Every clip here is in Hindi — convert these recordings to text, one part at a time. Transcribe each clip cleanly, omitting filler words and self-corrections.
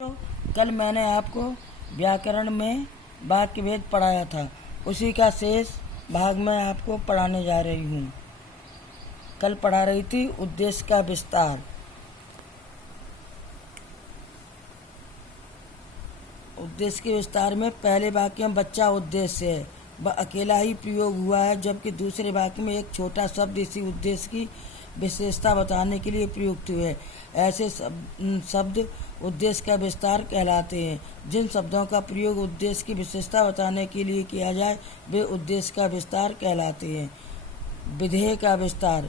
तो कल मैंने आपको व्याकरण में वाक्य भेद पढ़ाया था, उसी का शेष भाग मैं आपको पढ़ाने जा रही हूँ। कल पढ़ा रही थी उद्देश्य का विस्तार। उद्देश्य के विस्तार में पहले वाक्य में बच्चा उद्देश्य है, वह अकेला ही प्रयोग हुआ है, जबकि दूसरे वाक्य में एक छोटा शब्द इसी उद्देश्य की विशेषता बताने के लिए प्रयुक्त हुए। ऐसे शब्द उद्देश्य का विस्तार कहलाते हैं। जिन शब्दों का प्रयोग उद्देश्य की विशेषता बताने के लिए किया जाए वे उद्देश्य का विस्तार कहलाते हैं। विधेय का विस्तार,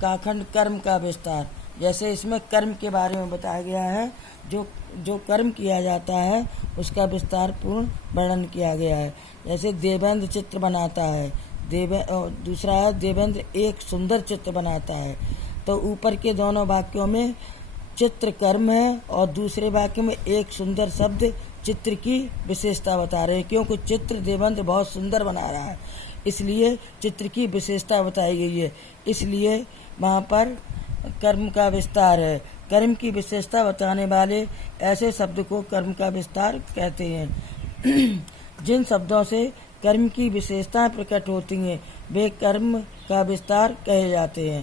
काखंड कर्म का विस्तार। जैसे इसमें कर्म के बारे में बताया गया है, जो कर्म किया जाता है उसका विस्तार पूर्ण वर्णन किया गया है। जैसे देवेंद्र चित्र बनाता है, दूसरा है देवेंद्र एक सुंदर चित्र बनाता है। तो ऊपर के दोनों वाक्यों में चित्र कर्म है और दूसरे वाक्य में एक सुंदर शब्द चित्र की विशेषता बता रहे हैं, क्योंकि चित्र देवेंद्र बहुत सुंदर बना रहा है, इसलिए चित्र की विशेषता बताई गई है। इसलिए वहाँ पर कर्म का विस्तार है। कर्म की विशेषता बताने वाले ऐसे शब्द को कर्म का विस्तार कहते हैं। जिन शब्दों से कर्म की विशेषताएं प्रकट होती हैं वे कर्म का विस्तार कहे जाते हैं।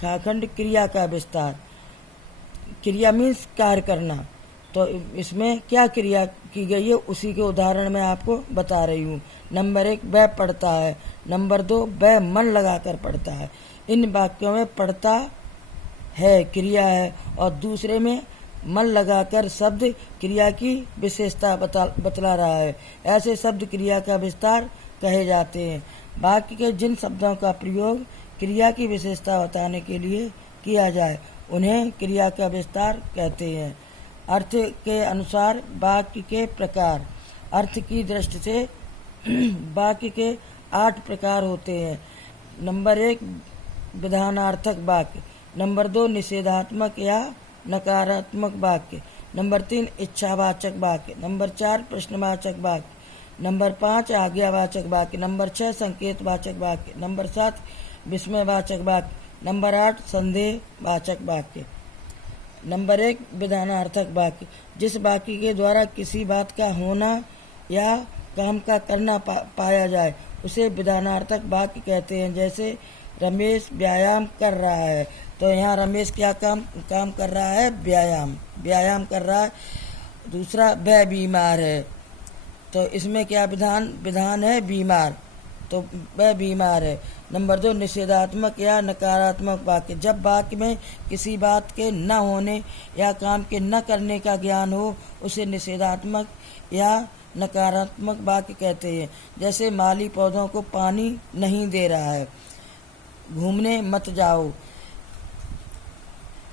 खाखंड क्रिया का विस्तार। क्रिया मीन्स कार्य करना, तो इसमें क्या क्रिया की गई है उसी के उदाहरण में आपको बता रही हूँ। नंबर 1 वह पढ़ता है, नंबर 2 वह मन लगाकर पढ़ता है। इन वाक्यों में पढ़ता है क्रिया है और दूसरे में मन लगाकर शब्द क्रिया की विशेषता बतला रहा है। ऐसे शब्द क्रिया का विस्तार कहे जाते हैं। वाक्य के जिन शब्दों का प्रयोग क्रिया की विशेषता बताने के लिए किया जाए उन्हें क्रिया का विस्तार कहते हैं। अर्थ के अनुसार वाक्य के प्रकार। अर्थ की दृष्टि से वाक्य के 8 प्रकार होते हैं। नंबर 1 विधानार्थक वाक्य, नंबर 2 निषेधात्मक या नकारात्मक वाक्य, नंबर 3 इच्छावाचक वाक्य, नंबर 4 प्रश्नवाचक वाक्य, नंबर 5 आज्ञावाचक वाक्य, नंबर 6 संकेतवाचक वाक्य, नंबर 7 विस्मयवाचक वाक्य, नंबर 8 संदेहवाचक वाक्य। नंबर 1 विधानार्थक वाक्य, जिस वाक्य के द्वारा किसी बात का होना या काम का करना पाया जाए उसे विधानार्थक वाक्य कहते हैं। जैसे रमेश व्यायाम कर रहा है, तो यहाँ रमेश क्या काम कर रहा है? व्यायाम कर रहा है। दूसरा वह बीमार है, तो इसमें क्या विधान है? बीमार, तो वह बीमार है। नंबर 2 निषेधात्मक या नकारात्मक वाक्य, जब वाक्य में किसी बात के न होने या काम के न करने का ज्ञान हो उसे निषेधात्मक या नकारात्मक वाक्य कहते हैं। जैसे माली पौधों को पानी नहीं दे रहा है, घूमने मत जाओ।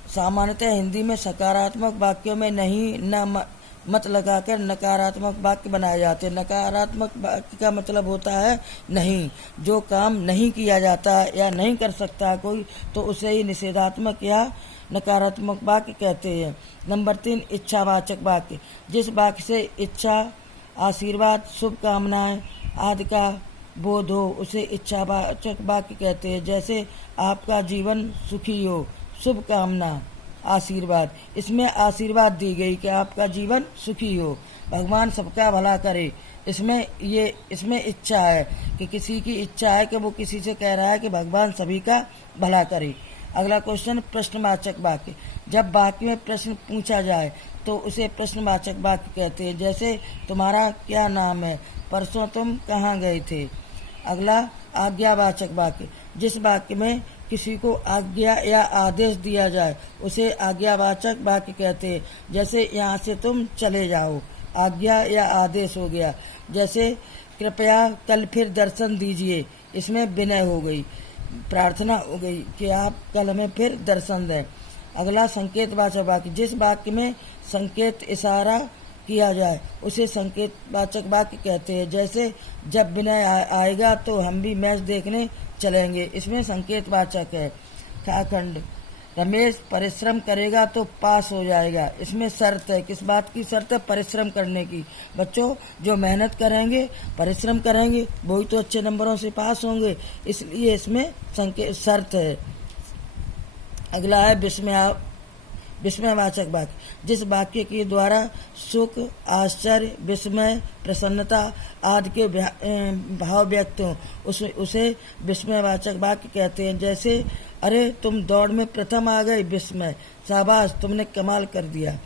सामान्यतः हिंदी में सकारात्मक वाक्यों में नहीं न मत लगाकर नकारात्मक वाक्य बनाए जाते हैं। नकारात्मक वाक्य का मतलब होता है नहीं, जो काम नहीं किया जाता या नहीं कर सकता कोई, तो उसे ही निषेधात्मक या नकारात्मक वाक्य कहते हैं। नंबर 3 इच्छावाचक वाक्य, जिस वाक्य से इच्छा, आशीर्वाद, शुभकामनाएं आदि का बोध हो उसे इच्छावाचक वाक्य कहते हैं। जैसे आपका जीवन सुखी हो, शुभकामना, आशीर्वाद। इसमें आशीर्वाद दी गई कि आपका जीवन सुखी हो, भगवान सबका भला करे। इसमें इच्छा है कि किसी की इच्छा है कि वो किसी से कह रहा है कि भगवान सभी का भला करे। अगला क्वेश्चन प्रश्नवाचक वाक्य, जब वाक्य में प्रश्न पूछा जाए तो उसे प्रश्नवाचक वाक्य कहते हैं। जैसे तुम्हारा क्या नाम है, परसों तुम कहाँ गए थे। अगला आज्ञावाचक वाक्य, जिस वाक्य में किसी को आज्ञा या आदेश दिया जाए उसे आज्ञावाचक वाक्य कहते हैं। जैसे यहाँ से तुम चले जाओ, आज्ञा या आदेश हो गया। जैसे कृपया कल फिर दर्शन दीजिए, इसमें विनय हो गई, प्रार्थना हो गई कि आप कल हमें फिर दर्शन दें। अगला संकेतवाचक वाक्य, जिस वाक्य में संकेत इशारा किया जाए उसे संकेतवाचक वाक्य कहते हैं। जैसे जब विनय आएगा तो हम भी मैच देखने चलेंगे, इसमें संकेतवाचक है। खाखंड, रमेश परिश्रम करेगा तो पास हो जाएगा, इसमें शर्त है। किस बात की शर्त है? परिश्रम करने की। बच्चों जो मेहनत करेंगे, परिश्रम करेंगे, वही तो अच्छे नंबरों से पास होंगे, इसलिए इसमें शर्त है। अगला है विस्मयवाचक वाक्य, जिस वाक्य के द्वारा सुख, आश्चर्य, विस्मय, प्रसन्नता आदि के भाव व्यक्त हों उसे विस्मयवाचक वाक्य कहते हैं। जैसे, अरे तुम दौड़ में प्रथम आ गए, विस्मय, शाबाश तुमने कमाल कर दिया।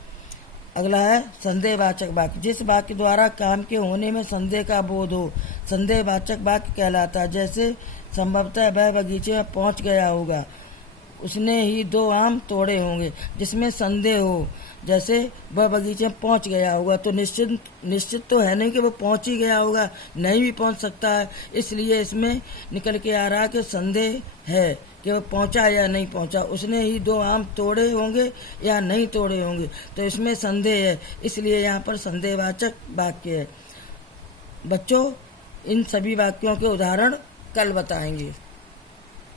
अगला है संदेहवाचक वाक्य, जिस वाक्य द्वारा काम के होने में संदेह का बोध हो संदेहवाचक वाक्य कहलाता है। जैसे, संभवतः वह बगीचे में पहुंच गया होगा, उसने ही 2 आम तोड़े होंगे, जिसमें संदेह हो। जैसे, वह बगीचे में पहुंच गया होगा, तो निश्चित तो है नहीं कि वो पहुंच ही गया होगा, नहीं भी पहुंच सकता है। इसलिए इसमें निकल के आ रहा कि संदेह है कि वह पहुंचा या नहीं पहुंचा, उसने ही 2 आम तोड़े होंगे या नहीं तोड़े होंगे, तो इसमें संदेह है, इसलिए यहाँ पर संदेहवाचक वाक्य है। बच्चों, इन सभी वाक्यों के उदाहरण कल बताएंगे।